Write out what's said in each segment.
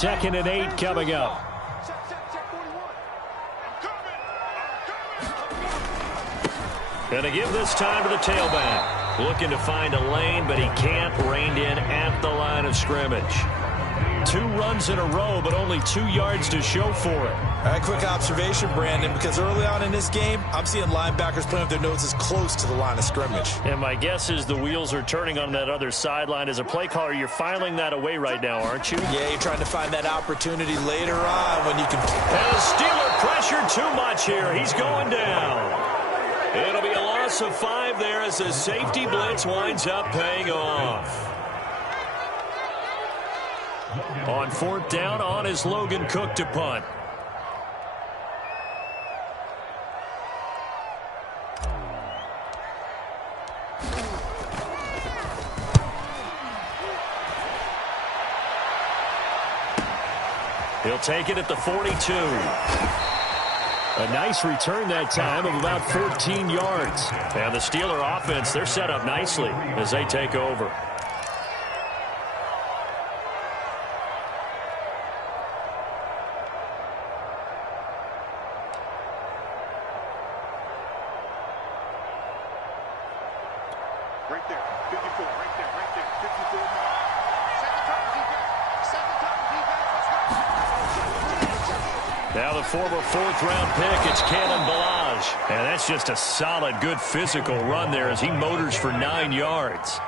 2nd and 8 coming up. Gonna give this time to the tailback. Looking to find a lane, but he can't. Reined in at the line of scrimmage. 2 runs in a row, but only 2 yards to show for it. All right, quick observation, Brandon, because early on in this game, I'm seeing linebackers playing with their noses close to the line of scrimmage. And my guess is the wheels are turning on that other sideline. As a play caller, you're filing that away right now, aren't you? Yeah, you're trying to find that opportunity later on when you can. And the Steeler pressured too much here. He's going down. It'll be a loss of 5 there as the safety blitz winds up paying off. On 4th down, on is Logan Cook to punt. He'll take it at the 42. A nice return that time of about 14 yards. And the Steeler offense, they're set up nicely as they take over. Right there, 54, right there, 54. Now the former 4th-round pick, it's Kalen Ballage. And that's just a solid, good physical run there as he motors for 9 yards.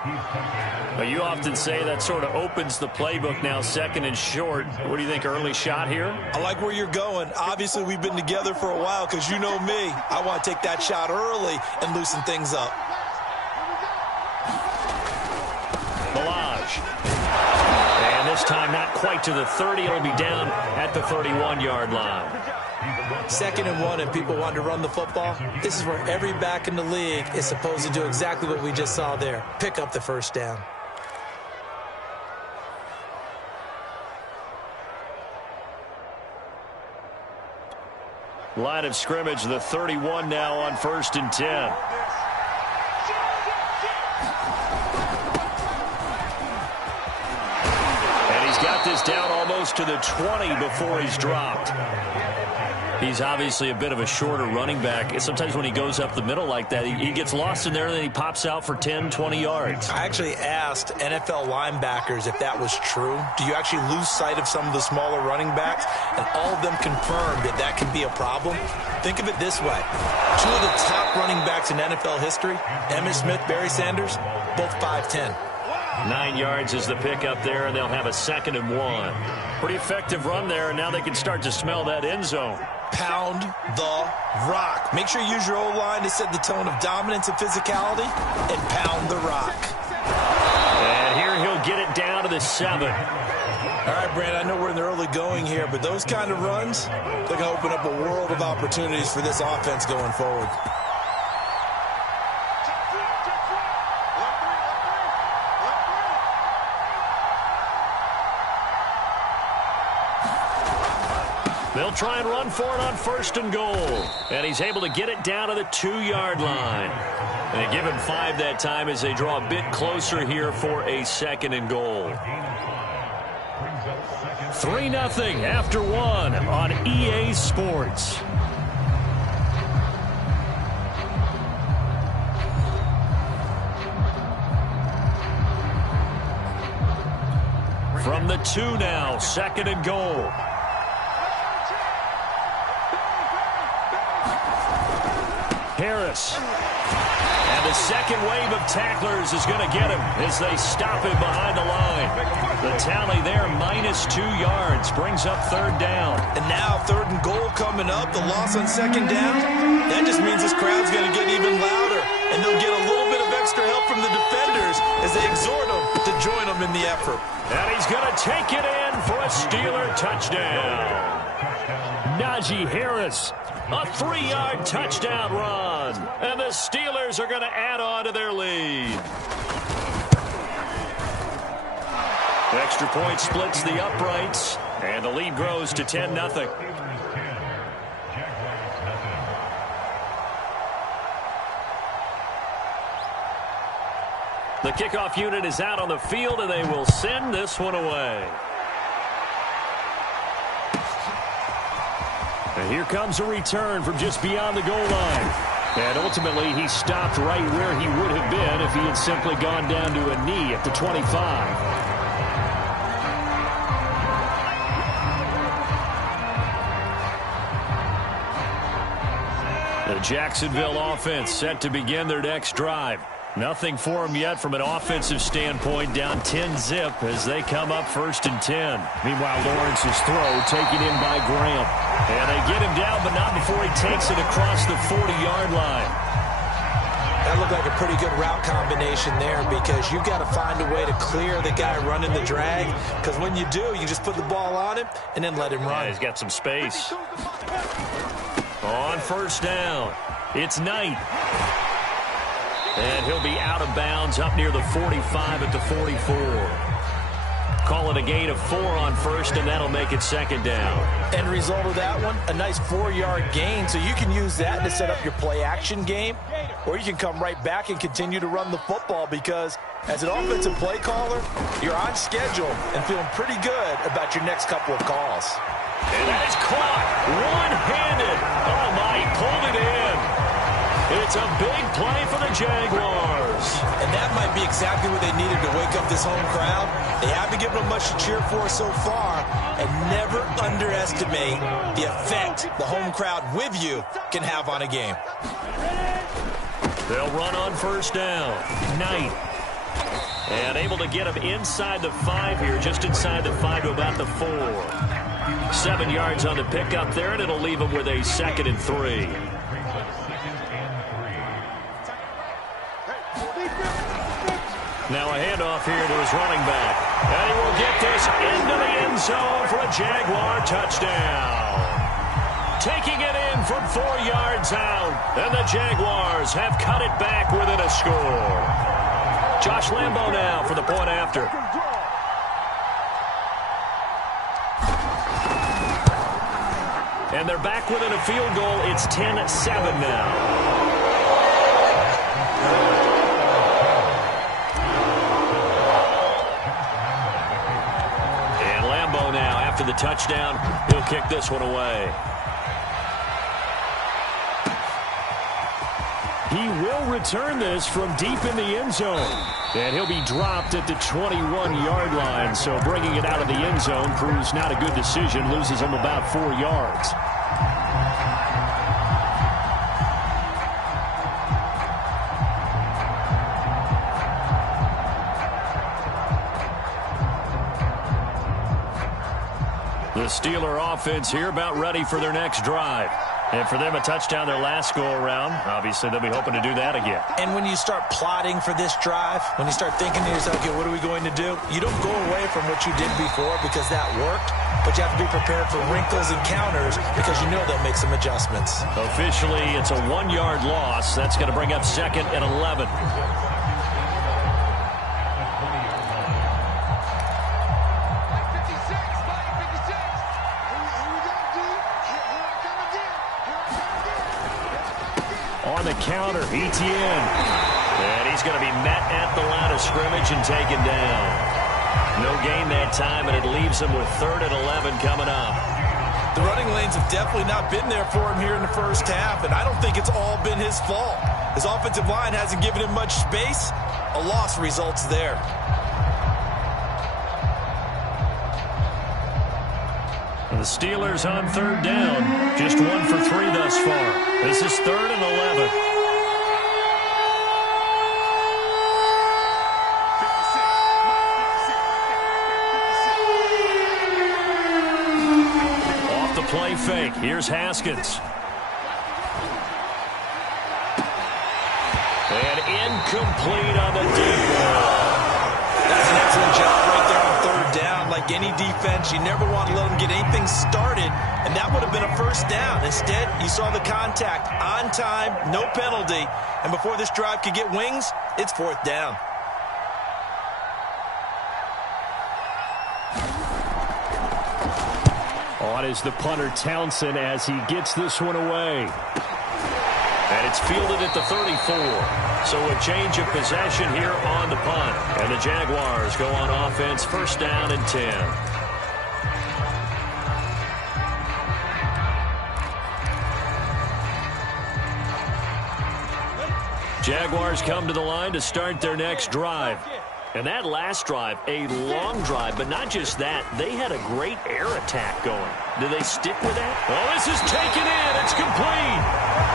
But you often say that sort of opens the playbook now, 2nd and short. What do you think, early shot here? I like where you're going. Obviously, we've been together for a while because you know me. I want to take that shot early and loosen things up. And this time not quite to the 30. It'll be down at the 31-yard line. 2nd and 1 and people want to run the football. This is where every back in the league is supposed to do exactly what we just saw there. Pick up the 1st down. Line of scrimmage, the 31 now on 1st and 10. Got this down almost to the 20 before he's dropped. He's obviously a bit of a shorter running back. Sometimes when he goes up the middle like that, he gets lost in there and then he pops out for 10, 20 yards. I actually asked NFL linebackers if that was true. Do you actually lose sight of some of the smaller running backs? And all of them confirmed that that can be a problem. Think of it this way. 2 of the top running backs in NFL history, Emmitt Smith, Barry Sanders, both 5'10". 9 yards is the pickup there, and they'll have a 2nd and 1. Pretty effective run there, and now they can start to smell that end zone. Pound the rock. Make sure you use your O-line to set the tone of dominance and physicality, and pound the rock. And here he'll get it down to the 7. All right, Brand, I know we're in the early going here, but those kind of runs, they're going to open up a world of opportunities for this offense going forward. They'll try and run for it on 1st and goal. And he's able to get it down to the 2-yard line. And they give him 5 that time as they draw a bit closer here for a 2nd and goal. 3-0 after 1 on EA Sports. From the 2 now, 2nd and goal. Harris. And the second wave of tacklers is going to get him as they stop him behind the line. The tally there, -2 yards, brings up 3rd down. And now 3rd and goal coming up, the loss on 2nd down. That just means this crowd's going to get even louder. And they'll get a little bit of extra help from the defenders as they exhort them to join them in the effort. And he's going to take it in for a Steeler touchdown. Najee Harris. A 3-yard touchdown run. And the Steelers are going to add on to their lead. Extra point splits the uprights. And the lead grows to 10-0. The kickoff unit is out on the field, and they will send this one away. Here comes a return from just beyond the goal line. And ultimately, he stopped right where he would have been if he had simply gone down to a knee at the 25. The Jacksonville offense set to begin their next drive. Nothing for them yet from an offensive standpoint, down 10-zip as they come up 1st and 10. Meanwhile, Lawrence's throw taken in by Graham. And they get him down, but not before he takes it across the 40-yard line. That looked like a pretty good route combination there because you've got to find a way to clear the guy running the drag, because when you do, you just put the ball on him and then let him run. Yeah, he's got some space. On 1st down, it's Knight. And he'll be out of bounds up near the 45 at the 44. Call it a gain of 4 on 1st, and that'll make it 2nd down. End result of that one, a nice 4-yard gain, so you can use that to set up your play-action game, or you can come right back and continue to run the football because as an offensive play caller, you're on schedule and feeling pretty good about your next couple of calls. And that is caught one-handed. Oh, my, he pulled it in. It's a big play for the Jaguars. And that might be exactly what they needed to wake up this home crowd. They haven't given them much to cheer for so far, and never underestimate the effect the home crowd with you can have on a game. They'll run on 1st down. Knight. And able to get him inside the 5 here, just inside the 5 to about the 4. 7 yards on the pickup there, and it'll leave him with a 2nd and 3. Now a handoff here to his running back. And he will get this into the end zone for a Jaguar touchdown. Taking it in from 4 yards out. And the Jaguars have cut it back within a score. Josh Lambo now for the point after. And they're back within a field goal. It's 10-7 now. After the touchdown, he'll kick this one away. He will return this from deep in the end zone. And he'll be dropped at the 21-yard line. So bringing it out of the end zone proves not a good decision. Loses him about 4 yards. The Steeler offense here about ready for their next drive. And for them, a touchdown their last go-around. Obviously, they'll be hoping to do that again. And when you start plotting for this drive, when you start thinking to yourself, okay, what are we going to do? You don't go away from what you did before because that worked, but you have to be prepared for wrinkles and counters because you know they'll make some adjustments. Officially, it's a 1-yard loss. That's going to bring up 2nd and 11. On the counter, Etienne. And he's going to be met at the line of scrimmage and taken down. No gain that time, and it leaves him with 3rd and 11 coming up. The running lanes have definitely not been there for him here in the first half, and I don't think it's all been his fault. His offensive line hasn't given him much space. A loss results there. The Steelers on 3rd down. Just 1 for 3 thus far. This is 3rd and 11. Off the play fake. Here's Haskins. And incomplete on the deep ball. That's an excellent job right there on 3rd down. Like any defense, you never want to let them get anything started, and that would have been a 1st down. Instead, you saw the contact on time, no penalty, and before this drive could get wings, it's 4th down. On is the punter Townsend as he gets this one away. And it's fielded at the 34. So a change of possession here on the punt. And the Jaguars go on offense, 1st down and 10. Jaguars come to the line to start their next drive. And that last drive, a long drive, but not just that. They had a great air attack going. Do they stick with that? Oh, this is taken in. It's complete.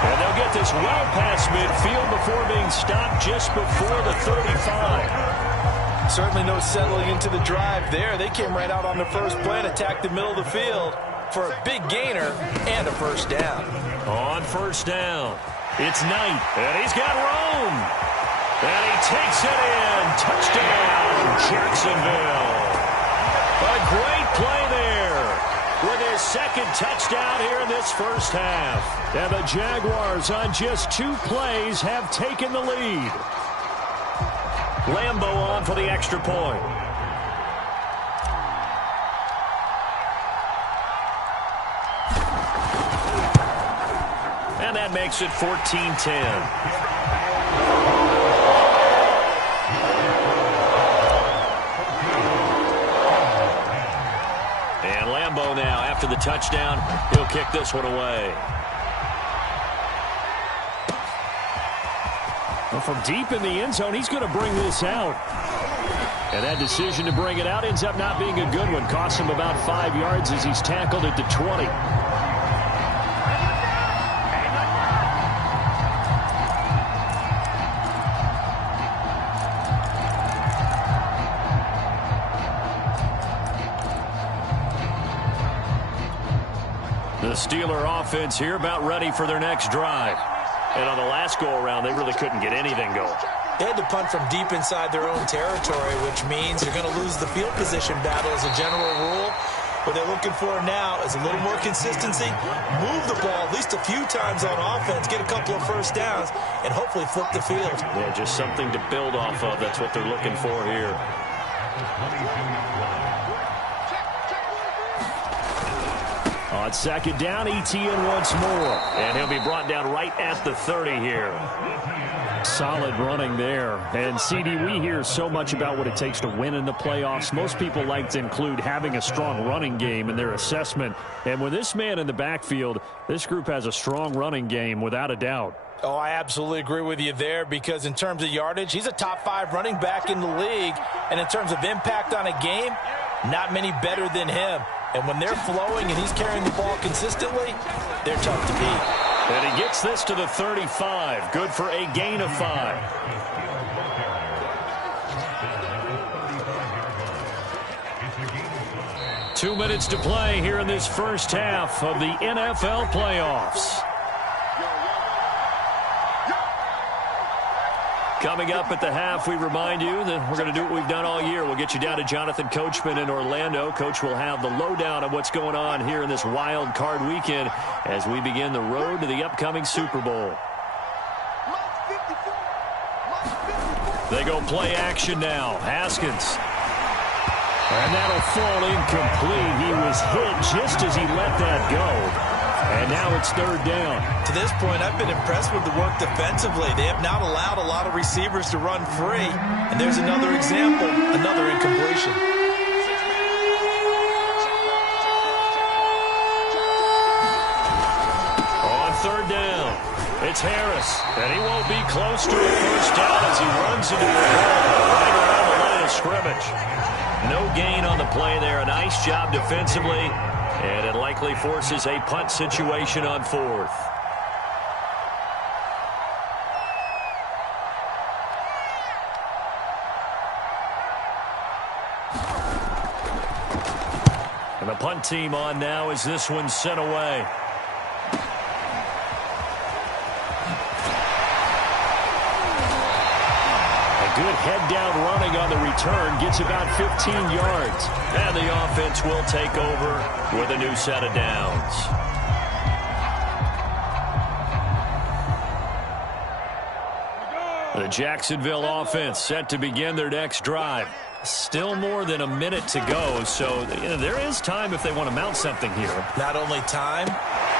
And they'll get this well past midfield before being stopped just before the 35. Certainly no settling into the drive there. They came right out on the first play and attacked the middle of the field for a big gainer and a first down. On first down, it's Knight, and he's got room. And he takes it in. Touchdown, Jacksonville. A great play there with his second touchdown here in this first half. And the Jaguars on just 2 plays have taken the lead. Lambeau on for the extra point. And that makes it 14-10. Now, after the touchdown, he'll kick this one away. Well, from deep in the end zone, he's going to bring this out. And that decision to bring it out ends up not being a good one. Costs him about 5 yards as he's tackled at the 20. The Steeler offense here about ready for their next drive. And on the last go-around, they really couldn't get anything going. They had to punt from deep inside their own territory, which means you're going to lose the field position battle as a general rule. What they're looking for now is a little more consistency, move the ball at least a few times on offense, get a couple of first downs, and hopefully flip the field. Yeah, just something to build off of. That's what they're looking for here. On second down, Etienne once more. And he'll be brought down right at the 30 here. Solid running there. And, CD, we hear so much about what it takes to win in the playoffs. Most people like to include having a strong running game in their assessment. And with this man in the backfield, this group has a strong running game without a doubt. Oh, I absolutely agree with you there because in terms of yardage, he's a top 5 running back in the league. And in terms of impact on a game, not many better than him. And when they're flowing and he's carrying the ball consistently, they're tough to beat. And he gets this to the 35. Good for a gain of 5. Two minutes to play here in this first half of the NFL playoffs. Coming up at the half, we remind you that we're going to do what we've done all year. We'll get you down to Jonathan Coachman in Orlando. Coach will have the lowdown of what's going on here in this wild card weekend as we begin the road to the upcoming Super Bowl. They go play action now. Haskins. And that'll fall incomplete. He was hit just as he let that go. And now it's third down. To this point, I've been impressed with the work defensively. They have not allowed a lot of receivers to run free. And there's another example, another incompletion. On third down, it's Harris. And he won't be close to a first down as he runs into the ball right around the line of scrimmage. No gain on the play there. A nice job defensively. And it likely forces a punt situation on fourth. And the punt team on now as this one's sent away. Good head-down running on the return. Gets about 15 yards. And the offense will take over with a new set of downs. The Jacksonville offense set to begin their next drive. Still more than a minute to go, so there is time if they want to mount something here. Not only time,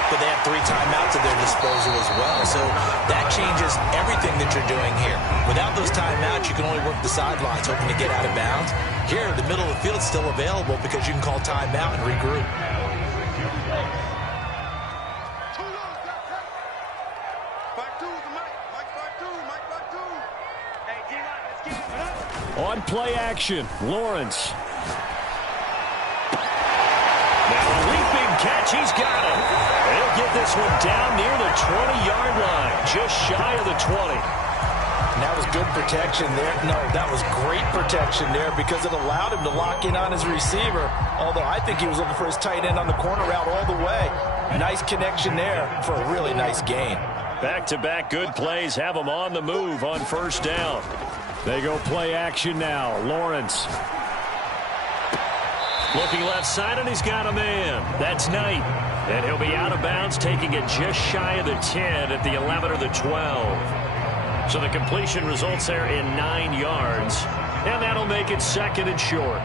but they have 3 timeouts at their disposal as well. So that changes everything that you're doing here. Without those timeouts, you can only work the sidelines, hoping to get out of bounds. Here, the middle of the field is still available because you can call timeout and regroup. Back two, Mike. Back two. On play action, Lawrence. Now a leaping catch, he's got it. They'll get this one down near the 20-yard line, just shy of the 20. And that was good protection there. No, that was great protection there because it allowed him to lock in on his receiver. Although I think he was looking for his tight end on the corner route all the way. Nice connection there for a really nice gain. Back-to-back good plays have them on the move on first down. They go play action now. Lawrence. Looking left side, and he's got a man. That's Knight. And he'll be out of bounds, taking it just shy of the 10 at the 11 or the 12. So the completion results there in 9 yards. And that'll make it second and short.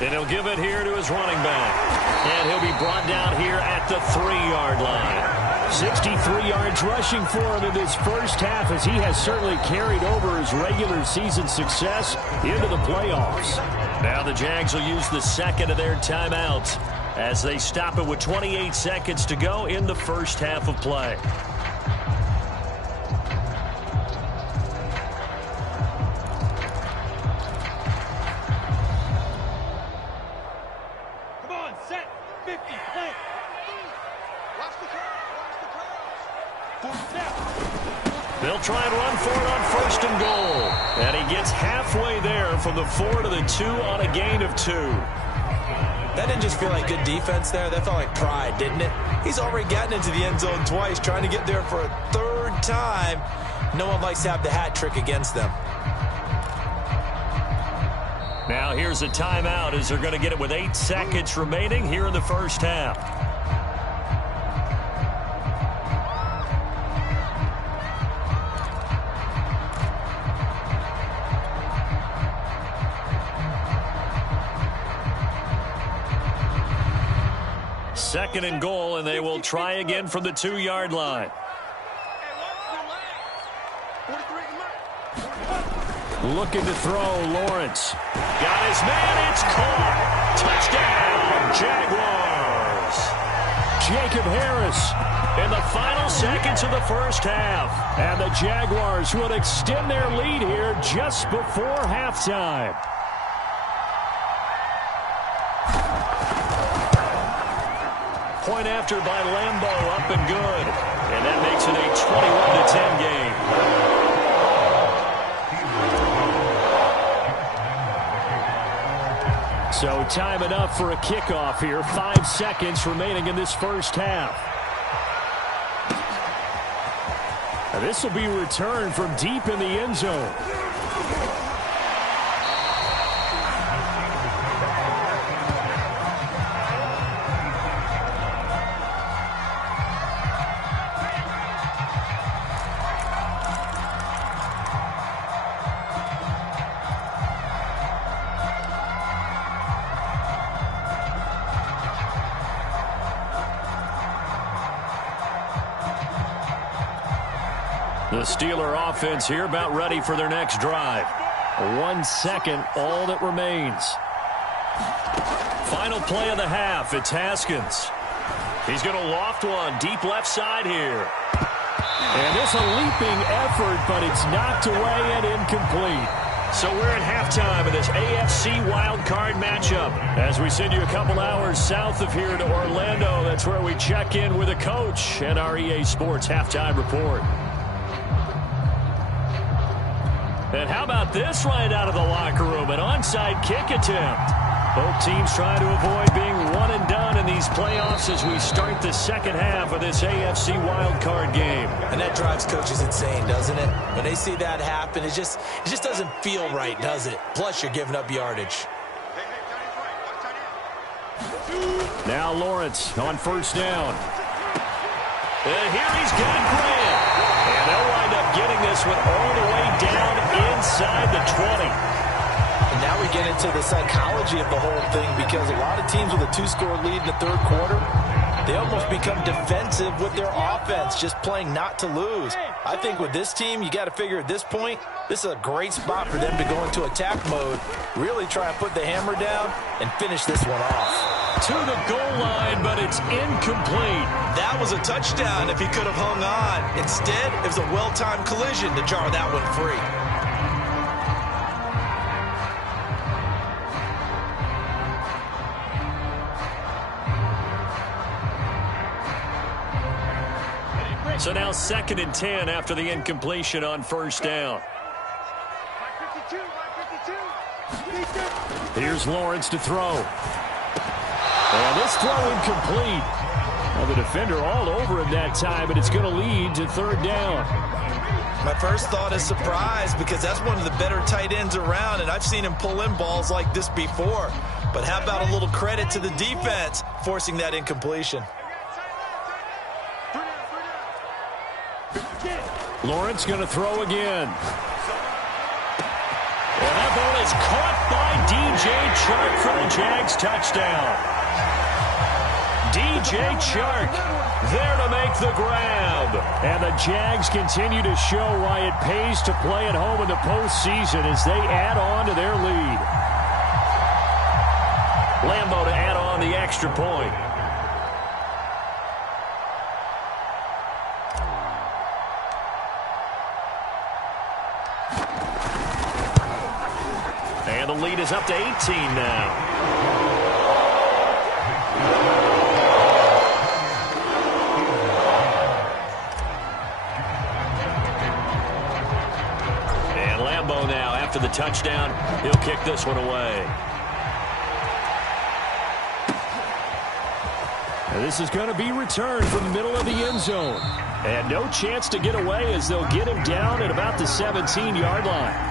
And he'll give it here to his running back. And he'll be brought down here at the 3-yard line. 63 yards rushing for him in this first half, as he has certainly carried over his regular season success into the playoffs. Now the Jags will use the second of their timeouts as they stop it with 28 seconds to go in the first half of play. They'll try and run for it on first and goal. And he gets halfway there from the 4 to the 2 on a gain of 2. That didn't just feel like good defense there. That felt like pride, didn't it? He's already gotten into the end zone twice, trying to get there for a third time. No one likes to have the hat trick against them. Now here's a timeout as they're going to get it with 8 seconds remaining here in the first half. Second and goal, and they will try again from the 2-yard line. Looking to throw, Lawrence. Got his man, it's caught. Touchdown, Jaguars. Jacob Harris in the final seconds of the first half. And the Jaguars will extend their lead here just before halftime. Point after by Lambeau, up and good. And that makes it a 21-10 game. So time enough for a kickoff here. 5 seconds remaining in this first half. Now this will be returned from deep in the end zone. The Steeler offense here about ready for their next drive. 1 second, all that remains. Final play of the half, it's Haskins. He's going to loft one deep left side here. And it's a leaping effort, but it's knocked away and incomplete. So we're at halftime of this AFC wildcard matchup. As we send you a couple hours south of here to Orlando, that's where we check in with a coach and our EA Sports halftime report. And how about this right out of the locker room? An onside kick attempt. Both teams trying to avoid being one and done in these playoffs as we start the second half of this AFC wildcard game. And that drives coaches insane, doesn't it? When they see that happen, it just doesn't feel right, does it? Plus, you're giving up yardage. Now Lawrence on first down. And here he's got Grant. And they'll wind up getting this one all the way down inside the 20. Now we get into the psychology of the whole thing, because a lot of teams with a 2-score lead in the third quarter, they almost become defensive with their offense, just playing not to lose. I think with this team, you got to figure at this point, this is a great spot for them to go into attack mode, really try and put the hammer down and finish this one off. To the goal line, but it's incomplete. That was a touchdown if he could have hung on. Instead, it was a well-timed collision to jar that one free. So now 2nd and 10 after the incompletion on first down. Here's Lawrence to throw. And this throw incomplete. Well, the defender all over him that time, but it's going to lead to 3rd down. My first thought is surprise, because that's one of the better tight ends around, and I've seen him pull in balls like this before. But how about a little credit to the defense forcing that incompletion? Lawrence going to throw again. And that ball is caught by DJ Chark for the Jags touchdown. DJ Chark there to make the grab. And the Jags continue to show why it pays to play at home in the postseason as they add on to their lead. Lambeau to add on the extra point. And the lead is up to 18 now. And Lambeau now, after the touchdown, he'll kick this one away. And this is going to be returned from the middle of the end zone. And no chance to get away as they'll get him down at about the 17-yard line.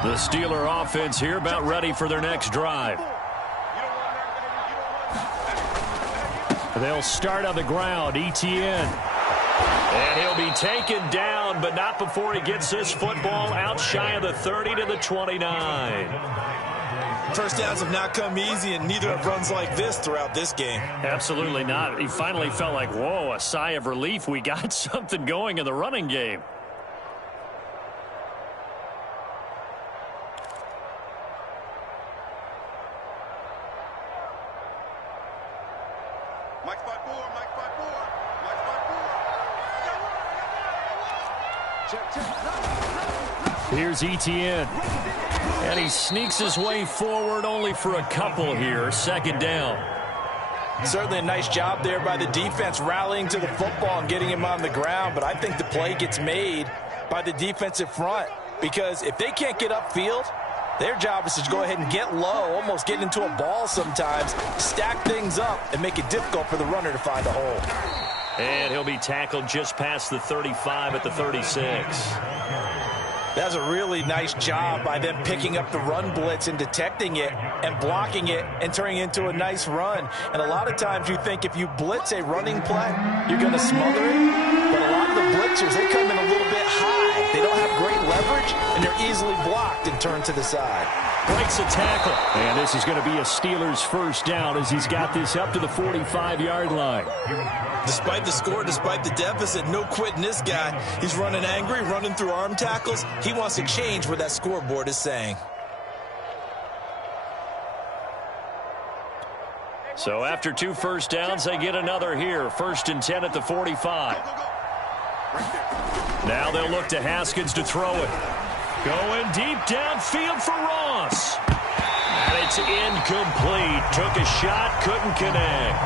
The Steeler offense here about ready for their next drive. They'll start on the ground. Etienne. And he'll be taken down, but not before he gets this football out shy of the 30 to the 29. First downs have not come easy, and neither have runs like this throughout this game. Absolutely not. He finally felt like, whoa, a sigh of relief. We got something going in the running game. Mike 5-4, Mike 5-4, Mike 5-4. Here's Etienne. And he sneaks his way forward only for a couple here. 2nd down. Certainly a nice job there by the defense rallying to the football and getting him on the ground. But I think the play gets made by the defensive front, because if they can't get upfield, their job is to go ahead and get low, almost get into a ball sometimes, stack things up, and make it difficult for the runner to find a hole. And he'll be tackled just past the 35 at the 36. That's a really nice job by them picking up the run blitz and detecting it and blocking it and turning it into a nice run. And a lot of times you think if you blitz a running play, you're going to smother it. But a lot of the blitzers, they come in a little bit high. They don't have great leverage, and they're easily blocked and turned to the side. Breaks a tackle. And this is going to be a Steelers first down as he's got this up to the 45-yard line. Despite the score, despite the deficit, no quitting this guy. He's running angry, running through arm tackles. He wants to change what that scoreboard is saying. So after 2 first downs, they get another here. 1st and 10 at the 45. Now they'll look to Haskins to throw it. Going deep downfield for Ross. And it's incomplete. Took a shot, couldn't connect.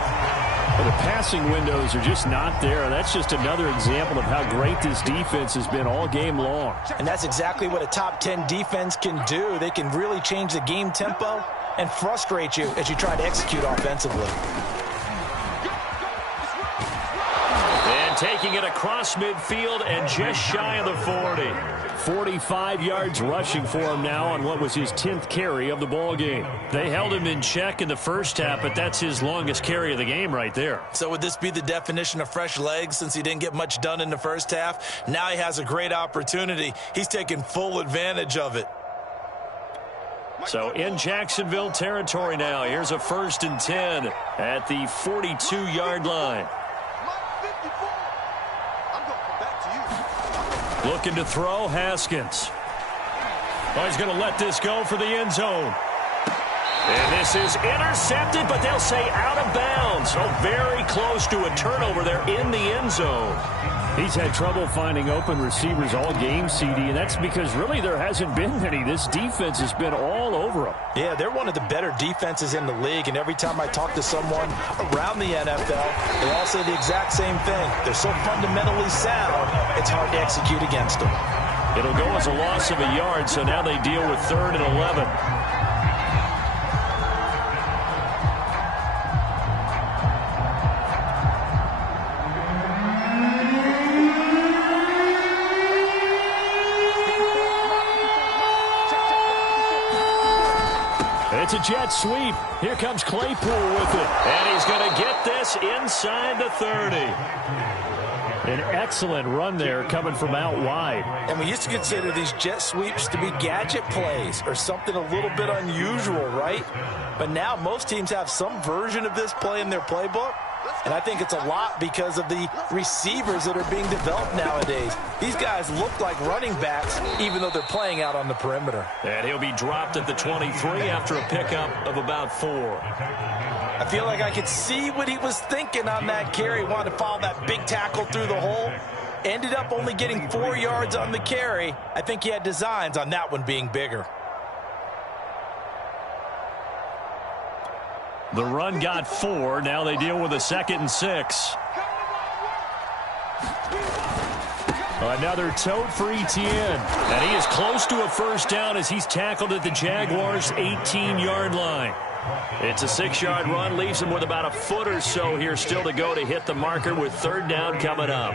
Well, the passing windows are just not there. That's just another example of how great this defense has been all game long. And that's exactly what a top 10 defense can do. They can really change the game tempo and frustrate you as you try to execute offensively. And taking it across midfield and just shy of the 40. 45 yards rushing for him now on what was his 10th carry of the ball game. They held him in check in the first half, but that's his longest carry of the game right there. So would this be the definition of fresh legs since he didn't get much done in the first half? Now he has a great opportunity. He's taking full advantage of it. So in Jacksonville territory now. Here's a 1st and 10 at the 42-yard line. Looking to throw, Haskins. Oh, he's going to let this go for the end zone. And this is intercepted, but they'll say out of bounds. So very close to a turnover there in the end zone. He's had trouble finding open receivers all game, CD, and that's because really there hasn't been any. This defense has been all over him. Yeah, they're one of the better defenses in the league, and every time I talk to someone around the NFL, they all say the exact same thing. They're so fundamentally sound, it's hard to execute against them. It'll go as a loss of a yard, so now they deal with 3rd and 11. It's a jet sweep. Here comes Claypool with it. And he's going to get this inside the 30. An excellent run there coming from out wide. And we used to consider these jet sweeps to be gadget plays or something a little bit unusual, right? But now most teams have some version of this play in their playbook. And I think it's a lot because of the receivers that are being developed nowadays. These guys look like running backs, even though they're playing out on the perimeter. And he'll be dropped at the 23 after a pickup of about 4. I feel like I could see what he was thinking on that carry. Wanted to follow that big tackle through the hole. Ended up only getting 4 yards on the carry. I think he had designs on that one being bigger. The run got 4. Now they deal with a 2nd and 6. Another tote for Etienne. And he is close to a first down as he's tackled at the Jaguars' 18-yard line. It's a 6-yard run. Leaves him with about a foot or so here still to go to hit the marker with 3rd down coming up.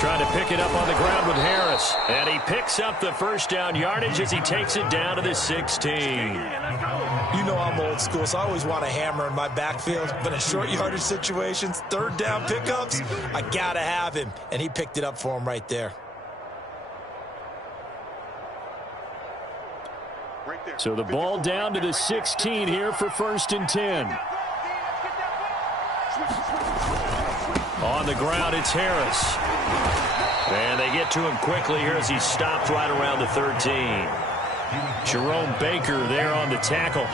Trying to pick it up on the ground with Harris. And he picks up the first down yardage as he takes it down to the 16. You know I'm old school, so I always want a hammer in my backfield. But in short yardage situations, 3rd down pickups, I got to have him. And he picked it up for him right there. So the ball down to the 16 here for 1st and 10. On the ground, it's Harris. And they get to him quickly here as he stopped right around the 13. Jerome Baker there on the tackle.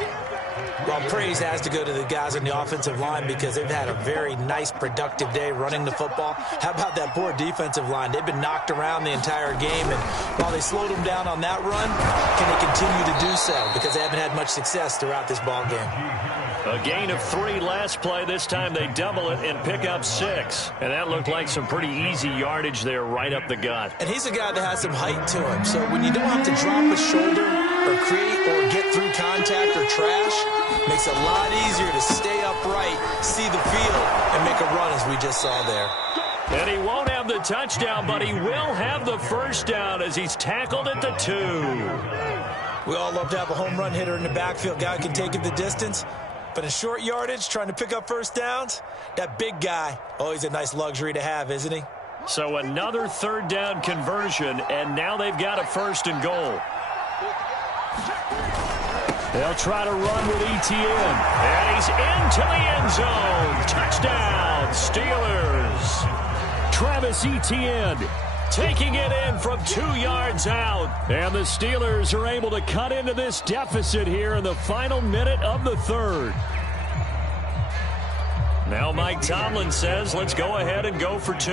Well, praise has to go to the guys on the offensive line because they've had a very nice, productive day running the football. How about that poor defensive line? They've been knocked around the entire game, and while they slowed them down on that run, can they continue to do so? Because they haven't had much success throughout this ball game. A gain of 3 last play. This time they double it and pick up 6. And that looked like some pretty easy yardage there right up the gut. And he's a guy that has some height to him. So when you don't have to drop a shoulder or create or get through contact or trash, makes it a lot easier to stay upright, see the field, and make a run as we just saw there. And he won't have the touchdown, but he will have the first down as he's tackled at the 2. We all love to have a home run hitter in the backfield. Guy who can take it the distance. But in short yardage, trying to pick up first downs, that big guy, oh, he's a nice luxury to have, isn't he? So another 3rd down conversion, and now they've got a 1st and goal. They'll try to run with Etienne. And he's into the end zone. Touchdown, Steelers. Travis Etienne taking it in from 2 yards out. And the Steelers are able to cut into this deficit here in the final minute of the 3rd. Now Mike Tomlin says, let's go ahead and go for 2.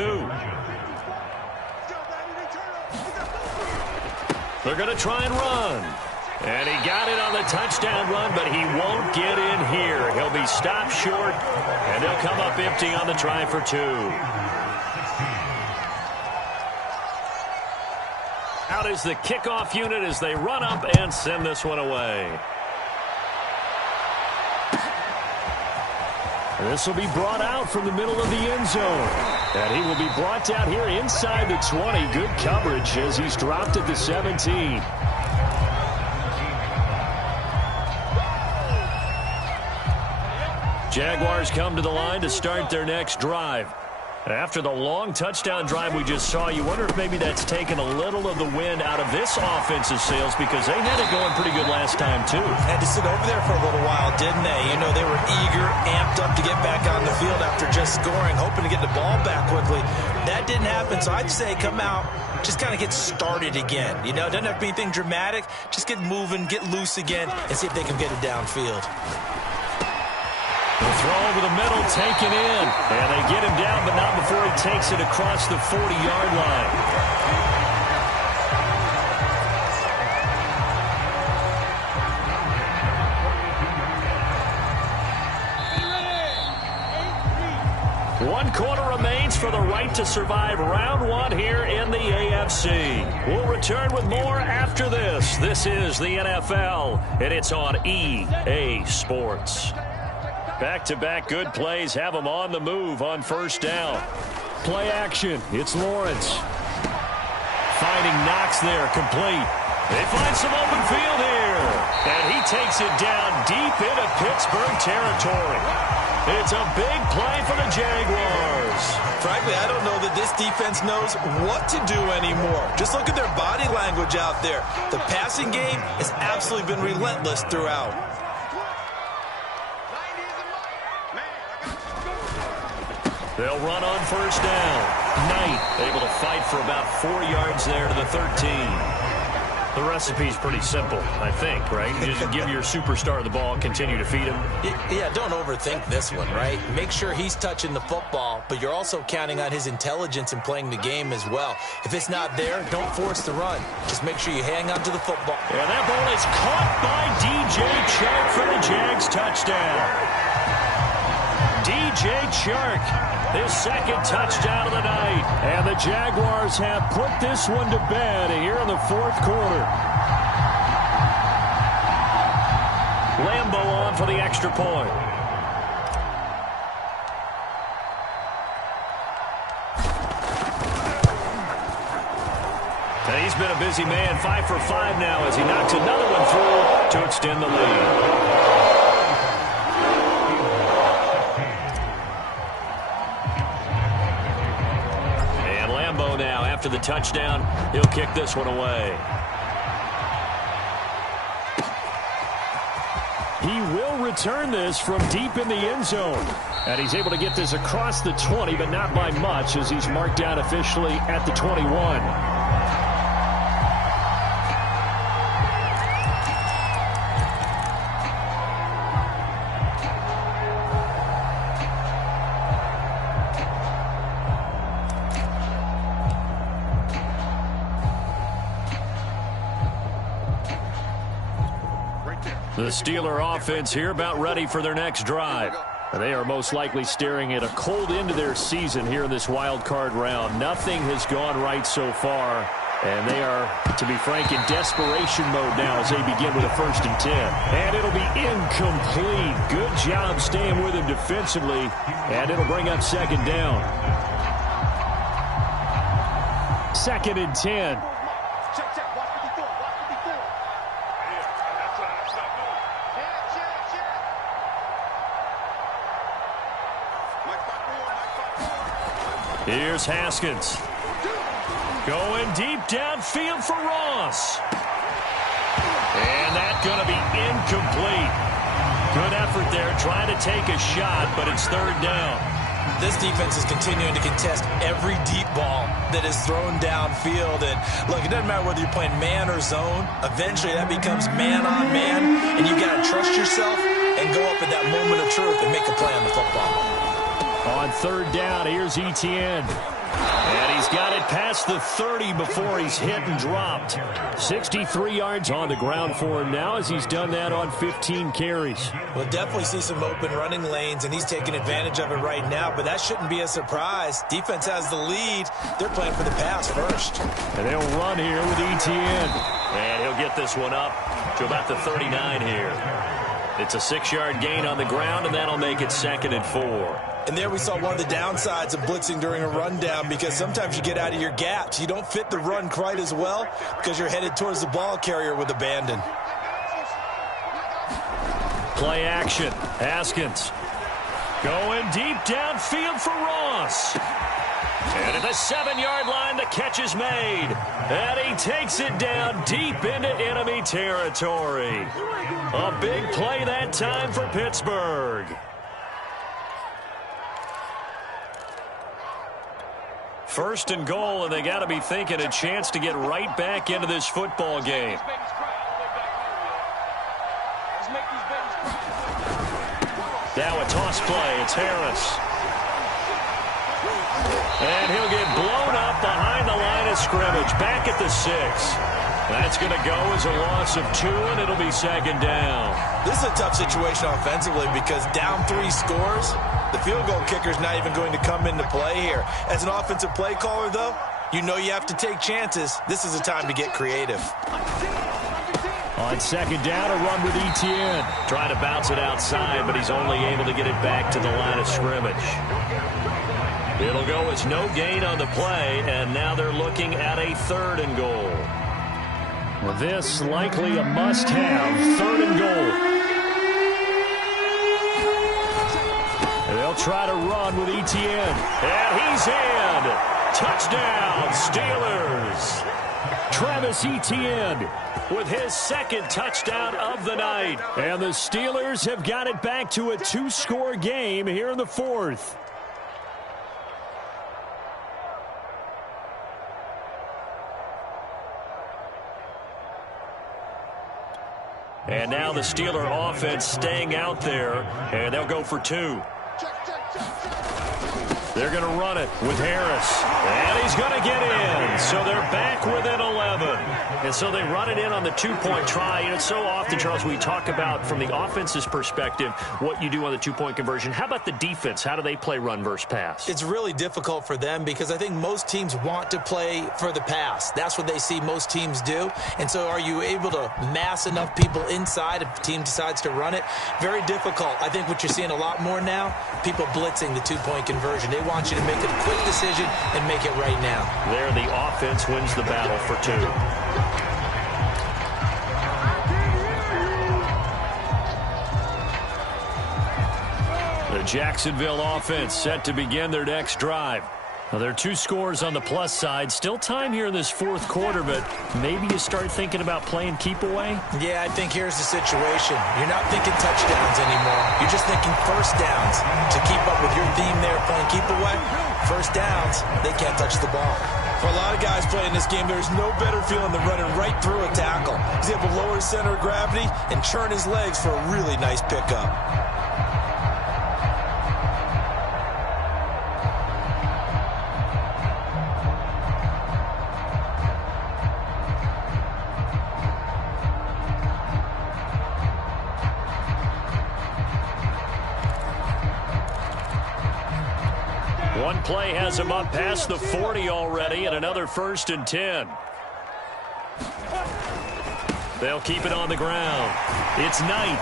They're going to try and run. And he got it on the touchdown run, but he won't get in here. He'll be stopped short, and they'll come up empty on the try for 2. Out is the kickoff unit as they run up and send this one away. This will be brought out from the middle of the end zone. And he will be brought down here inside the 20. Good coverage as he's dropped at the 17. Jaguars come to the line to start their next drive. After the long touchdown drive we just saw, you wonder if maybe that's taken a little of the wind out of this offense's sails, because they had it going pretty good last time, too. Had to sit over there for a little while, didn't they? You know, they were eager, amped up to get back on the field after just scoring, hoping to get the ball back quickly. That didn't happen, so I'd say come out, just kind of get started again. You know, it doesn't have to be anything dramatic. Just get moving, get loose again, and see if they can get it downfield. The throw over the middle, taken in. And they get him down, but not before he takes it across the 40-yard line. One quarter remains for the right to survive round one here in the AFC. We'll return with more after this. This is the NFL, and it's on EA Sports. Back-to-back good plays have them on the move on first down. Play action. It's Lawrence. Finding Knox there, complete. They find some open field here. And he takes it down deep into Pittsburgh territory. It's a big play for the Jaguars. Frankly, I don't know that this defense knows what to do anymore. Just look at their body language out there. The passing game has absolutely been relentless throughout. They'll run on first down. Knight able to fight for about 4 yards there to the 13. The recipe's pretty simple, I think, right? You just give your superstar the ball, continue to feed him. Yeah, don't overthink this one, right? Make sure he's touching the football, but you're also counting on his intelligence in playing the game as well. If it's not there, don't force the run. Just make sure you hang on to the football. And that ball is caught by DJ Chark for the Jags touchdown. DJ Chark, his second touchdown of the night. And the Jaguars have put this one to bed here in the fourth quarter. Lambeau on for the extra point. And he's been a busy man, 5 for 5 now as he knocks another one through to extend the lead. Now, after the touchdown, he'll kick this one away. He will return this from deep in the end zone. And he's able to get this across the 20, but not by much, as he's marked down officially at the 21. The Steeler offense here about ready for their next drive. They are most likely staring at a cold end to their season here in this wild card round. Nothing has gone right so far, and they are, to be frank, in desperation mode now as they begin with a 1st and 10. And it'll be incomplete. Good job staying with him defensively, and it'll bring up 2nd down. 2nd and 10. Here's Haskins. Going deep downfield for Ross. And that's going to be incomplete. Good effort there, trying to take a shot, but it's 3rd down. This defense is continuing to contest every deep ball that is thrown downfield. And look, it doesn't matter whether you're playing man or zone. Eventually that becomes man on man, and you got to trust yourself and go up at that moment of truth and make a play on the football. On 3rd down, here's Etienne. And he's got it past the 30 before he's hit and dropped. 63 yards on the ground for him now as he's done that on 15 carries. We'll definitely see some open running lanes, and he's taking advantage of it right now, but that shouldn't be a surprise. Defense has the lead. They're playing for the pass first. And they'll run here with Etienne. And he'll get this one up to about the 39 here. It's a 6-yard gain on the ground, and that'll make it 2nd and 4. And there we saw one of the downsides of blitzing during a rundown, because sometimes you get out of your gaps. You don't fit the run quite as well because you're headed towards the ball carrier with abandon. Play action. Haskins going deep downfield for Ross. And at the 7-yard line, the catch is made. And he takes it down deep into enemy territory. A big play that time for Pittsburgh. First and goal, and they got to be thinking a chance to get right back into this football game. Now a toss play. It's Harris. And he'll get blown up behind the line of scrimmage. Back at the 6. That's going to go as a loss of 2, and it'll be 2nd down. This is a tough situation offensively because down 3 scores, the field goal kicker's not even going to come into play here. As an offensive play caller, though, you know you have to take chances. This is a time to get creative. On 2nd down, a run with Etienne. Trying to bounce it outside, but he's only able to get it back to the line of scrimmage. It'll go as no gain on the play, and now they're looking at a 3rd and goal. This likely a must-have, 3rd and goal. And they'll try to run with Etienne. And he's in. Touchdown, Steelers. Travis Etienne with his 2nd touchdown of the night. And the Steelers have got it back to a 2-score game here in the 4th. And now the Steeler offense staying out there, and they'll go for 2. They're going to run it with Harris. And he's going to get in. So they're back within 11. And so they run it in on the 2-point try. And it's so often, Charles, we talk about from the offense's perspective what you do on the 2-point conversion. How about the defense? How do they play run versus pass? It's really difficult for them because I think most teams want to play for the pass. That's what they see most teams do. And so are you able to mass enough people inside if the team decides to run it? Very difficult. I think what you're seeing a lot more now, people blitzing the 2-point conversion. They want you to make a quick decision and make it right now. There, the offense wins the battle for 2. The Jacksonville offense set to begin their next drive. Now, there are 2 scores on the plus side. Still time here in this 4th quarter, but maybe you start thinking about playing keep away? Yeah, I think here's the situation. You're not thinking touchdowns anymore. You're just thinking first downs. To keep up with your theme there, playing keep away, first downs, they can't touch the ball. For a lot of guys playing this game, there's no better feeling than running right through a tackle. He's able to lower his center of gravity and churn his legs for a really nice pickup. One play has him up past the 40 already, and another 1st and 10. They'll keep it on the ground. It's Knight.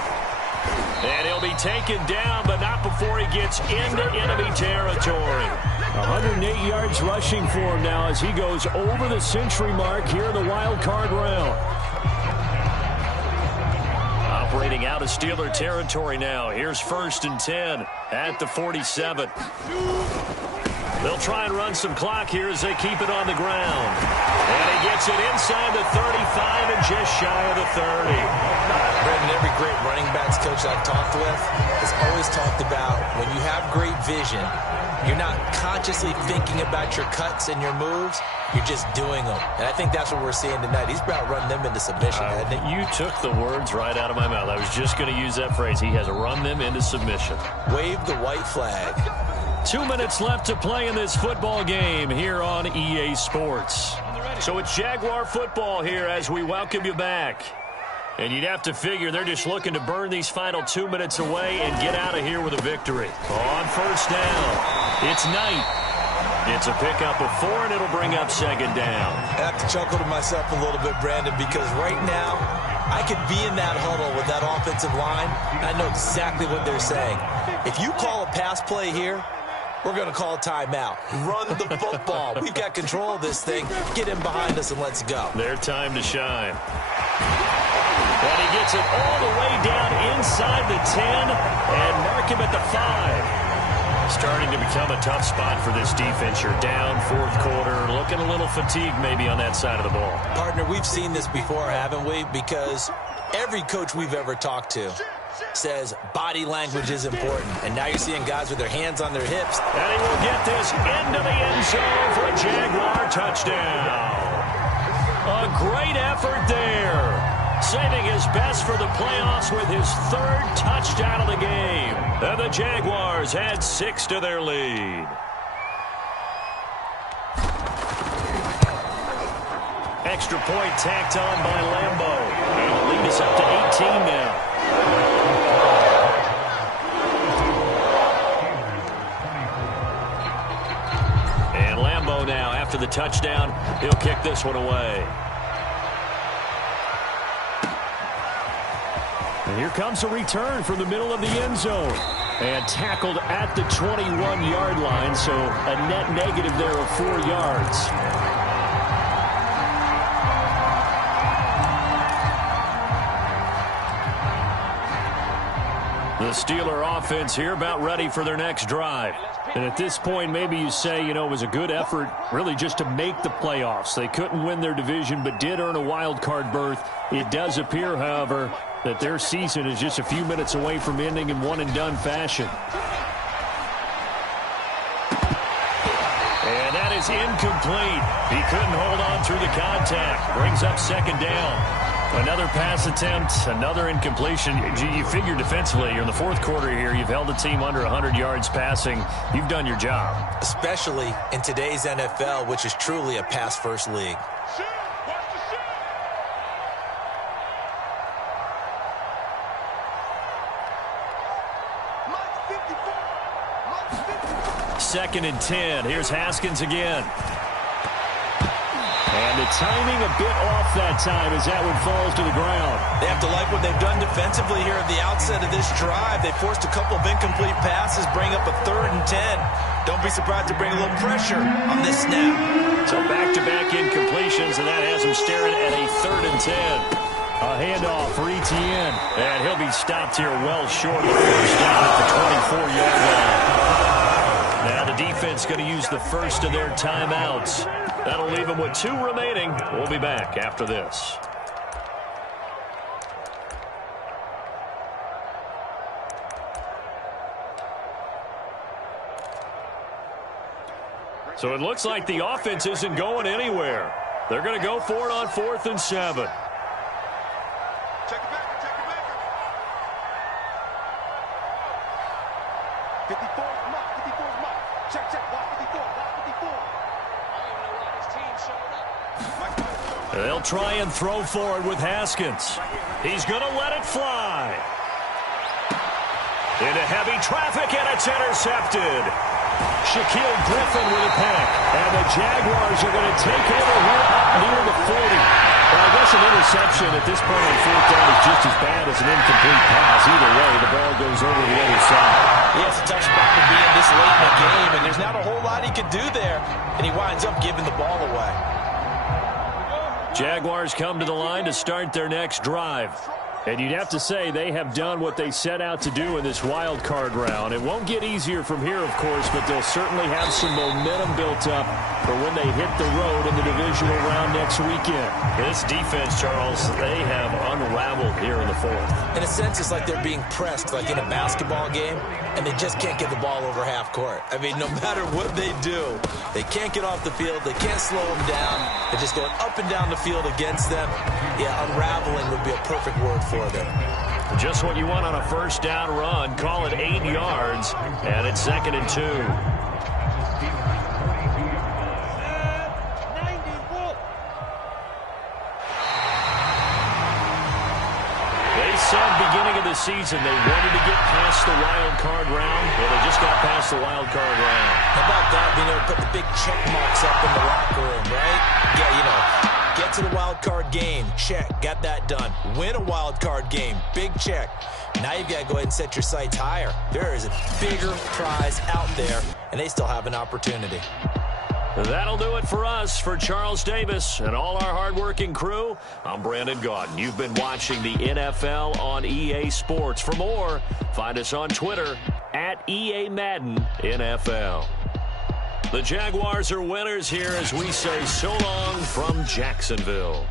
And he'll be taken down, but not before he gets into enemy territory. 108 yards rushing for him now as he goes over the century mark here in the wild card round. Operating out of Steeler territory now. Here's 1st and 10 at the 47. They'll try and run some clock here as they keep it on the ground. And he gets it inside the 35 and just shy of the 30. Brandon, every great running backs coach I've talked with has always talked about when you have great vision, you're not consciously thinking about your cuts and your moves. You're just doing them. And I think that's what we're seeing tonight. He's about run them into submission, hasn't he? You took the words right out of my mouth. I was just going to use that phrase. He has run them into submission. Wave the white flag. 2 minutes left to play in this football game here on EA Sports. So it's Jaguar football here as we welcome you back. And you'd have to figure they're just looking to burn these final 2 minutes away and get out of here with a victory. On 1st down, it's Knight. It's a pickup of 4, and it'll bring up 2nd down. I have to chuckle to myself a little bit, Brandon, because right now I could be in that huddle with that offensive line, and I know exactly what they're saying. If you call a pass play here, we're going to call a timeout. Run the football. We've got control of this thing. Get him behind us and let's go. Their time to shine. And he gets it all the way down inside the 10 and mark him at the 5. Starting to become a tough spot for this defense. You're down fourth quarter, looking a little fatigued maybe on that side of the ball. Partner, we've seen this before, haven't we? Because every coach we've ever talked to says body language is important. And now you're seeing guys with their hands on their hips. And he will get this into the end zone for a Jaguar touchdown. A great effort there. Saving his best for the playoffs with his third touchdown of the game. And the Jaguars add 6 to their lead. Extra point tacked on by Lambeau. And the lead is up to 18 now. And Lambeau now, after the touchdown, he'll kick this one away. And here comes a return from the middle of the end zone. And tackled at the 21-yard line, so a net negative there of 4 yards. The Steeler offense here about ready for their next drive. And at this point, maybe you say, it was a good effort really just to make the playoffs. They couldn't win their division but did earn a wild card berth. It does appear, however, that their season is just a few minutes away from ending in one-and-done fashion. And that is incomplete. He couldn't hold on through the contact. Brings up second down. Another pass attempt, another incompletion. You figure defensively, you're in the fourth quarter here. You've held the team under 100 yards passing. You've done your job. Especially in today's NFL, which is truly a pass-first league. Second and 10. Here's Haskins again. And the timing a bit off that time as that one falls to the ground. They have to like what they've done defensively here at the outset of this drive. They forced a couple of incomplete passes, bring up a 3rd and 10. Don't be surprised to bring a little pressure on this snap. So back-to-back incompletions, and that has him staring at a 3rd and 10. A handoff for Etienne. And he'll be stopped here well short of the first down at the 24-yard line. Now the defense going to use the first of their timeouts. That'll leave them with 2 remaining. We'll be back after this. So it looks like the offense isn't going anywhere. They're going to go for it on 4th and 7. Check it back, check it back. 54 is Mike, 54 is Mike. Check, block 54, block 54. I don't even know why this team showed up. They'll try and throw for it with Haskins. He's going to let it fly. Into heavy traffic, and it's intercepted. Shaquille Griffin with a pick. And the Jaguars are going to take over here up near the 40. Well, I guess an interception at this point on 4th down is just as bad as an incomplete pass. Either way, the ball goes over the other side. Yeah, it's a tough spot to be in this late in the game, and there's not a whole lot he could do there. And he winds up giving the ball away. Jaguars come to the line to start their next drive. And you'd have to say they have done what they set out to do in this wild card round. It won't get easier from here, of course, but they'll certainly have some momentum built up for when they hit the road in the divisional round next weekend. This defense, Charles, they have unraveled here in the 4th. In a sense, it's like they're being pressed like in a basketball game, and they just can't get the ball over half court. I mean, no matter what they do, they can't get off the field. They can't slow them down. They're just going up and down the field against them. Yeah, unraveling would be a perfect word for them. Just what you want on a first down run. Call it 8 yards, and it's 2nd and 2. They said beginning of the season they wanted to get past the wild card round. Well, they just got past the wild card round. How about that? Being able to put the big check marks up in the locker room, right? Yeah, Get to the wild card game. Check. Got that done. Win a wild card game. Big check. Now you've got to go ahead and set your sights higher. There is a bigger prize out there, and they still have an opportunity. That'll do it for us. For Charles Davis and all our hardworking crew, I'm Brandon Gaudin. You've been watching the NFL on EA Sports. For more, find us on Twitter at EA Madden NFL. The Jaguars are winners here as we say so long from Jacksonville.